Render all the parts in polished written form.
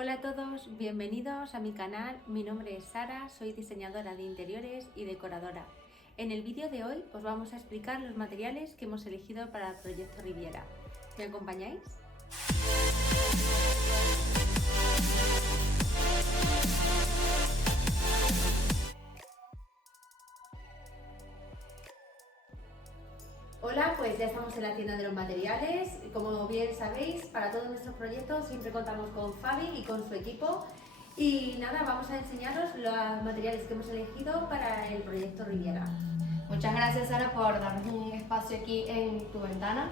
Hola a todos, bienvenidos a mi canal. Mi nombre es Sara, soy diseñadora de interiores y decoradora. En el vídeo de hoy os vamos a explicar los materiales que hemos elegido para el proyecto Riviera. ¿Me acompañáis? Hola, pues ya estamos en la tienda de los materiales. Como bien sabéis, para todos nuestros proyectos siempre contamos con Fabi y con su equipo. Y nada, vamos a enseñaros los materiales que hemos elegido para el proyecto Riviera. Muchas gracias, Sara, por darnos un espacio aquí en tu ventana.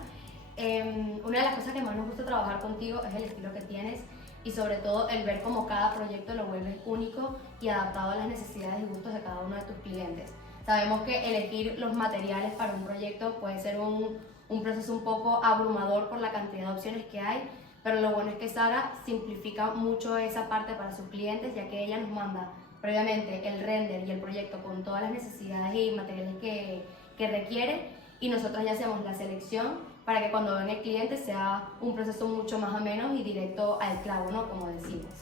Una de las cosas que más nos gusta trabajar contigo es el estilo que tienes y sobre todo el ver cómo cada proyecto lo vuelves único y adaptado a las necesidades y gustos de cada uno de tus clientes. Sabemos que elegir los materiales para un proyecto puede ser un proceso un poco abrumador por la cantidad de opciones que hay, pero lo bueno es que Sara simplifica mucho esa parte para sus clientes, ya que ella nos manda previamente el render y el proyecto con todas las necesidades y materiales que requiere, y nosotros ya hacemos la selección para que cuando venga el cliente sea un proceso mucho más ameno y directo al clavo, ¿no? Como decimos.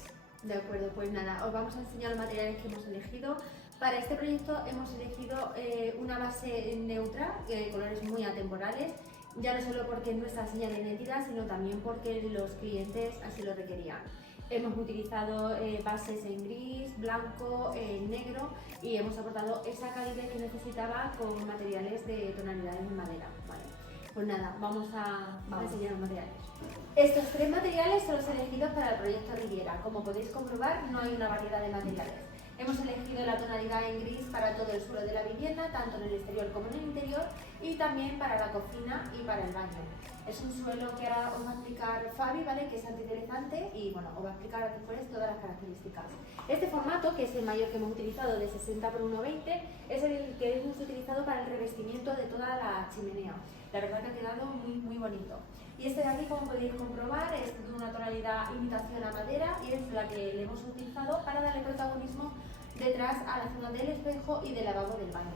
De acuerdo, pues nada, os vamos a enseñar los materiales que hemos elegido. Para este proyecto hemos elegido una base neutra, colores muy atemporales, ya no solo porque es nuestra señal de identidad, sino también porque los clientes así lo requerían. Hemos utilizado bases en gris, blanco, negro y hemos aportado esa calidad que necesitaba con materiales de tonalidades en madera. Vale. Pues nada, vamos a enseñar los materiales. Estos tres materiales son los elegidos para el proyecto Riviera. Como podéis comprobar, no hay una variedad de materiales. Hemos elegido la tonalidad en gris para todo el suelo de la vivienda, tanto en el exterior como en el interior, y también para la cocina y para el baño. Es un suelo que ahora os va a explicar Fabi, ¿vale? Que es antideslizante y bueno, os va a explicar después todas las características. Este formato, que es el mayor que hemos utilizado de 60 por 1,20, es el que hemos utilizado para el revestimiento de toda la chimenea. La verdad que ha quedado muy bonito. Y este de aquí, como podéis comprobar, es de una tonalidad imitación a madera y es la que le hemos utilizado para darle protagonismo detrás a la zona del espejo y del lavabo del baño.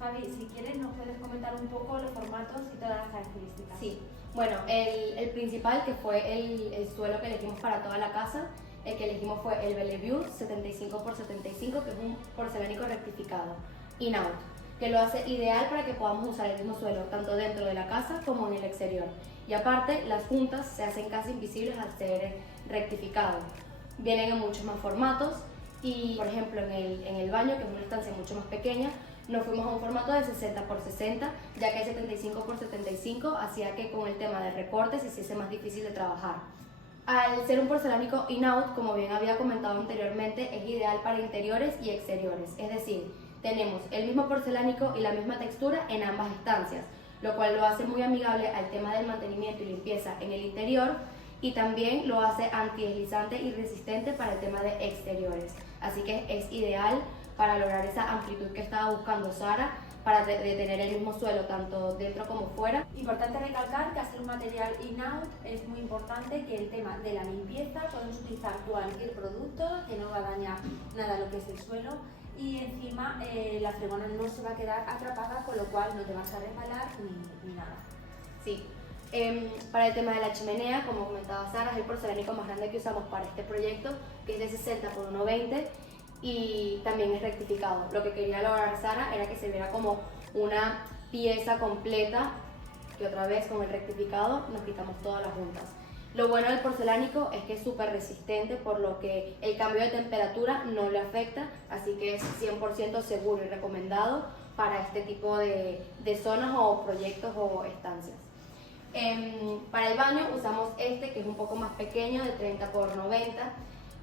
Fabi, si quieres nos puedes comentar un poco los formatos y todas las características. Sí, bueno, el principal, que fue el suelo que elegimos para toda la casa, el que elegimos fue el Bellevue 75 por 75, que es un porcelánico rectificado, in-out, que lo hace ideal para que podamos usar el mismo suelo tanto dentro de la casa como en el exterior. Y aparte, las juntas se hacen casi invisibles al ser rectificado. Vienen en muchos más formatos y, por ejemplo, en el baño, que es una estancia mucho más pequeña, nos fuimos a un formato de 60 por 60, ya que el 75 por 75 hacía que con el tema de recortes se hiciese más difícil de trabajar. Al ser un porcelánico in-out, como bien había comentado anteriormente, es ideal para interiores y exteriores, es decir, tenemos el mismo porcelánico y la misma textura en ambas estancias, lo cual lo hace muy amigable al tema del mantenimiento y limpieza en el interior y también lo hace antideslizante y resistente para el tema de exteriores. Así que es ideal para lograr esa amplitud que estaba buscando Sara, para tener el mismo suelo tanto dentro como fuera. Importante recalcar que al ser un material in-out es muy importante que el tema de la limpieza, podemos utilizar cualquier producto que no va a dañar nada lo que es el suelo y encima la fregona no se va a quedar atrapada, con lo cual no te vas a resbalar ni nada. Sí. Para el tema de la chimenea, como comentaba Sara, es el porcelánico más grande que usamos para este proyecto, que es de 60 por 1,20 y también es rectificado. Lo que quería lograr Sara era que se viera como una pieza completa, que otra vez con el rectificado nos quitamos todas las juntas. Lo bueno del porcelánico es que es súper resistente, por lo que el cambio de temperatura no le afecta, así que es 100% seguro y recomendado para este tipo de zonas o proyectos o estancias. Para el baño usamos este, que es un poco más pequeño, de 30 por 90,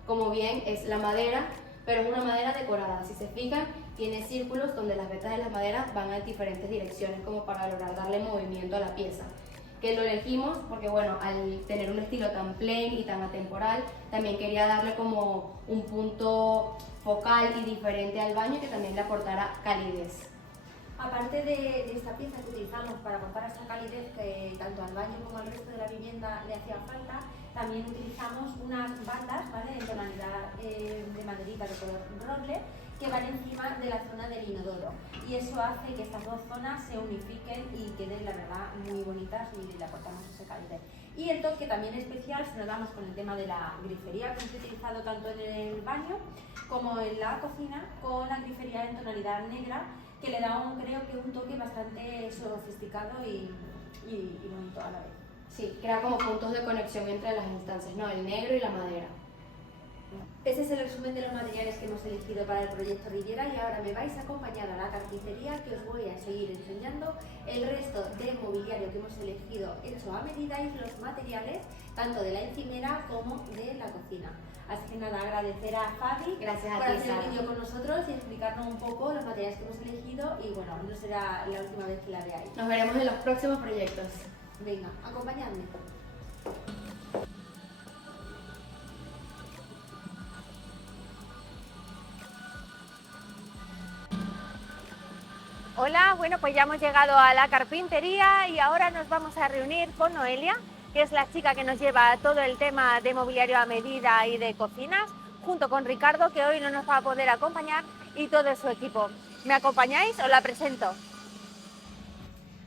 como bien es la madera, pero es una madera decorada. Si se fijan, tiene círculos donde las vetas de las maderas van en diferentes direcciones como para lograr darle movimiento a la pieza. Que lo elegimos porque, bueno, al tener un estilo tan plain y tan atemporal, también quería darle como un punto focal y diferente al baño que también le aportara calidez. Aparte de esta pieza que utilizamos para aportar esta calidez que tanto al baño como al resto de la vivienda le hacía falta, también utilizamos unas bandas, ¿vale?, en tonalidad de maderita de color roble, que van encima de la zona del inodoro, y eso hace que estas dos zonas se unifiquen y queden, la verdad, muy bonitas y le aportamos esa calidez. Y el toque también especial se lo damos con el tema de la grifería, que hemos utilizado tanto en el baño como en la cocina, con la grifería en tonalidad negra, que le da creo que un toque bastante sofisticado y bonito a la vez. Sí, crea como puntos de conexión entre las instancias, ¿no? El negro y la madera. Ese es el resumen de los materiales que hemos elegido para el proyecto Riviera y ahora me vais a acompañar a la carpintería, que os voy a seguir enseñando el resto de mobiliario que hemos elegido hecho a medida y los materiales tanto de la encimera como de la cocina. Así que nada, agradecer a Fabi Gracias por a ti, hacer Sara. el vídeo con nosotros y explicarnos un poco los materiales que hemos elegido y bueno, no será la última vez que la veáis. Nos veremos en los próximos proyectos. Venga, acompañadme. Hola, bueno, pues ya hemos llegado a la carpintería y ahora nos vamos a reunir con Noelia, que es la chica que nos lleva todo el tema de mobiliario a medida y de cocinas, junto con Ricardo, que hoy no nos va a poder acompañar, y todo su equipo. ¿Me acompañáis? Os la presento.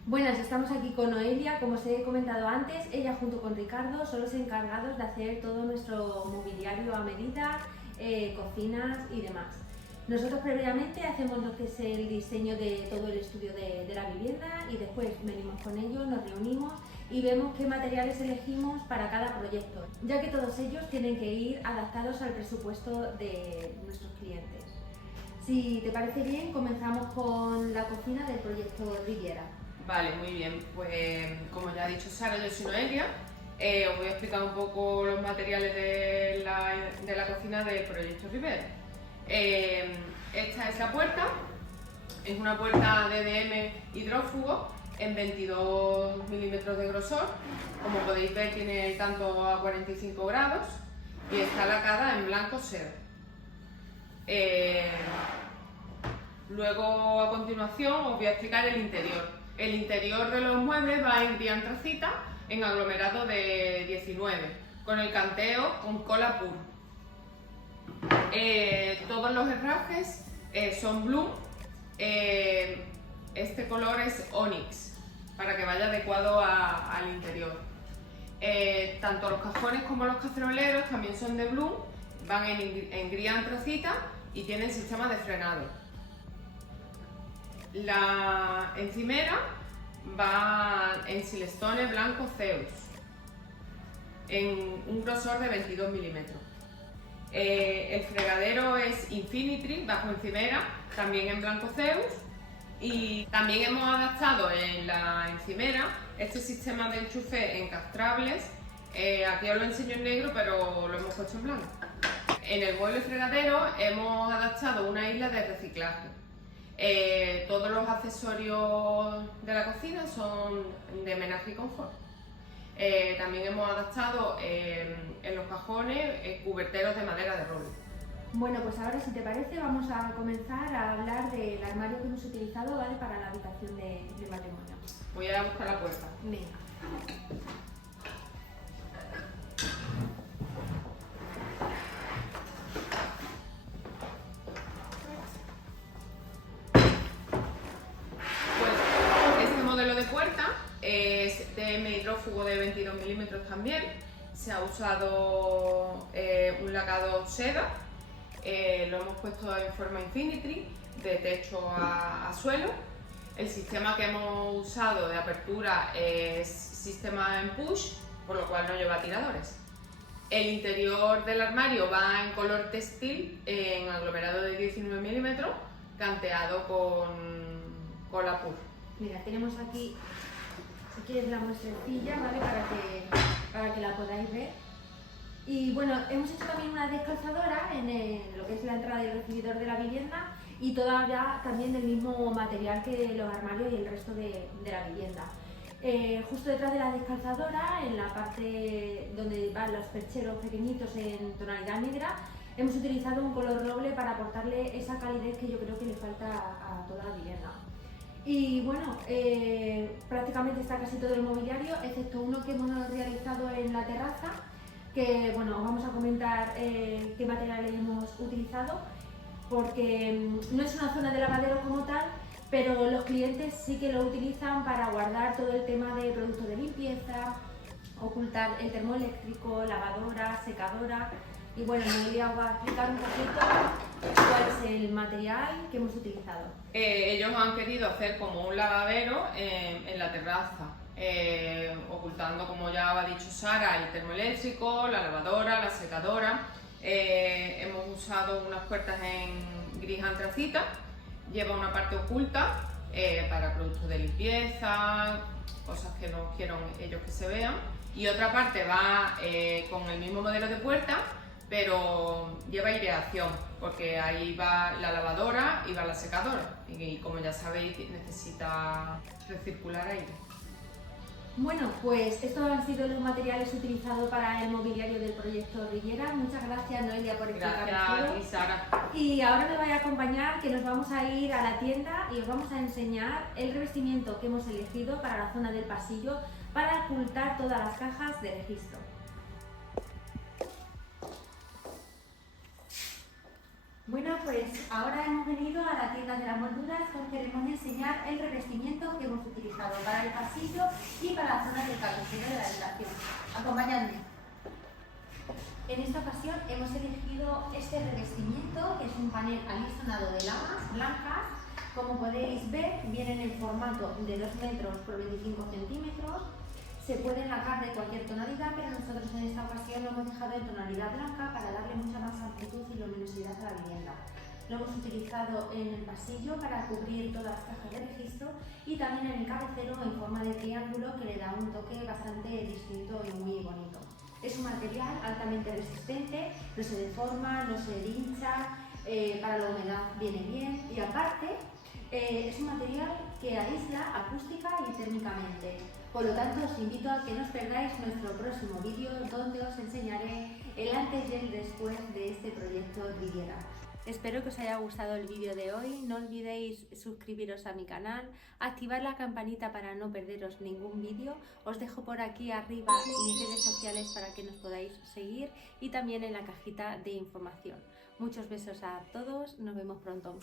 Buenas, estamos aquí con Noelia, como os he comentado antes, ella junto con Ricardo son los encargados de hacer todo nuestro mobiliario a medida, cocinas y demás. Nosotros previamente hacemos lo que es el diseño de todo el estudio de la vivienda y después venimos con ellos, nos reunimos y vemos qué materiales elegimos para cada proyecto, ya que todos ellos tienen que ir adaptados al presupuesto de nuestros clientes. Si te parece bien, comenzamos con la cocina del proyecto Riviera. Vale, muy bien. Pues como ya ha dicho Sara, yo soy Noelia. Os voy a explicar un poco los materiales de la cocina del proyecto Riviera. Esta es la puerta, es una puerta DDM hidrófugo en 22 milímetros de grosor. Como podéis ver, tiene el canto a 45 grados y está lacada en blanco cero. Luego, a continuación, os voy a explicar el interior. El interior de los muebles va en gris antracita en aglomerado de 19, con el canteo con cola pur. Todos los herrajes son Bloom. Este color es Onyx, para que vaya adecuado al interior. Tanto los cajones como los caceroleros también son de Bloom, van en gris antracita y tienen sistema de frenado. La encimera va en silestone blanco Zeus, en un grosor de 22 milímetros. El fregadero es Infinity bajo encimera, también en blanco Zeus, y también hemos adaptado en la encimera este sistema de enchufe encastrables. Aquí os lo enseño en negro, pero lo hemos puesto en blanco. En el mueble fregadero hemos adaptado una isla de reciclaje. Todos los accesorios de la cocina son de Menage y Confort. También hemos adaptado en los cajones cuberteros de madera de roble. Bueno, pues ahora si te parece vamos a comenzar a hablar del armario que hemos utilizado, ¿vale? Para la habitación de matrimonio. Voy a buscar la puerta. Venga. Pues este modelo de puerta es de hidrófugo de 22 milímetros también. Se ha usado un lacado seda. Lo hemos puesto en forma Infinity, de techo a suelo. El sistema que hemos usado de apertura es sistema en push, por lo cual no lleva tiradores. El interior del armario va en color textil, en aglomerado de 19 milímetros, canteado con cola pur. Mira, tenemos aquí, si quieres, la muestrecilla, ¿vale? Para que la podáis ver. Y bueno, hemos hecho también una descalzadora en lo que es la entrada y el recibidor de la vivienda y todavía también del mismo material que los armarios y el resto de la vivienda. Justo detrás de la descalzadora, en la parte donde van los percheros pequeñitos en tonalidad negra, hemos utilizado un color roble para aportarle esa calidez que yo creo que le falta a toda la vivienda. Y bueno, prácticamente está casi todo el mobiliario, excepto uno que hemos realizado en la terraza, que bueno, os vamos a comentar qué materiales hemos utilizado, porque no es una zona de lavadero como tal, pero los clientes sí que lo utilizan para guardar todo el tema de productos de limpieza, ocultar el termoeléctrico, lavadora, secadora. Y bueno, Noelia os va a explicar un poquito cuál es el material que hemos utilizado. Ellos han querido hacer como un lavadero en la terraza, ocultando, como ya ha dicho Sara, el termoeléctrico, la lavadora, la secadora. Hemos usado unas puertas en gris antracita, lleva una parte oculta para productos de limpieza, cosas que no quieren ellos que se vean, y otra parte va con el mismo modelo de puerta, pero lleva aireación, porque ahí va la lavadora y va la secadora, y como ya sabéis necesita recircular aire. Bueno, pues estos han sido los materiales utilizados para el mobiliario del proyecto Riviera. Muchas gracias, Noelia, por explicarnos Gracias, todo. y Sara. Y ahora me voy a acompañar, que nos vamos a ir a la tienda y os vamos a enseñar el revestimiento que hemos elegido para la zona del pasillo para ocultar todas las cajas de registro. Bueno, pues ahora hemos venido a la tienda de las molduras, os queremos enseñar el revestimiento que hemos utilizado para el pasillo y para la zona del cabecero de la habitación. Acompañadme. En esta ocasión hemos elegido este revestimiento, que es un panel alisonado de lamas blancas. Como podéis ver, viene en el formato de 2 metros por 25 centímetros. Se puede enlacar de cualquier tonalidad, pero nosotros en esta ocasión lo hemos dejado en tonalidad blanca para darle mucha más amplitud y luminosidad a la vivienda. Lo hemos utilizado en el pasillo para cubrir todas las cajas de registro y también en el cabecero en forma de triángulo, que le da un toque bastante distinto y muy bonito. Es un material altamente resistente, no se deforma, no se hincha, para la humedad viene bien, y aparte es un material que aísla acústica y térmicamente. Por lo tanto, os invito a que no os perdáis nuestro próximo vídeo, donde os enseñaré el antes y el después de este proyecto Riviera. Espero que os haya gustado el vídeo de hoy. No olvidéis suscribiros a mi canal, activar la campanita para no perderos ningún vídeo. Os dejo por aquí arriba mis redes sociales para que nos podáis seguir, y también en la cajita de información. Muchos besos a todos, nos vemos pronto.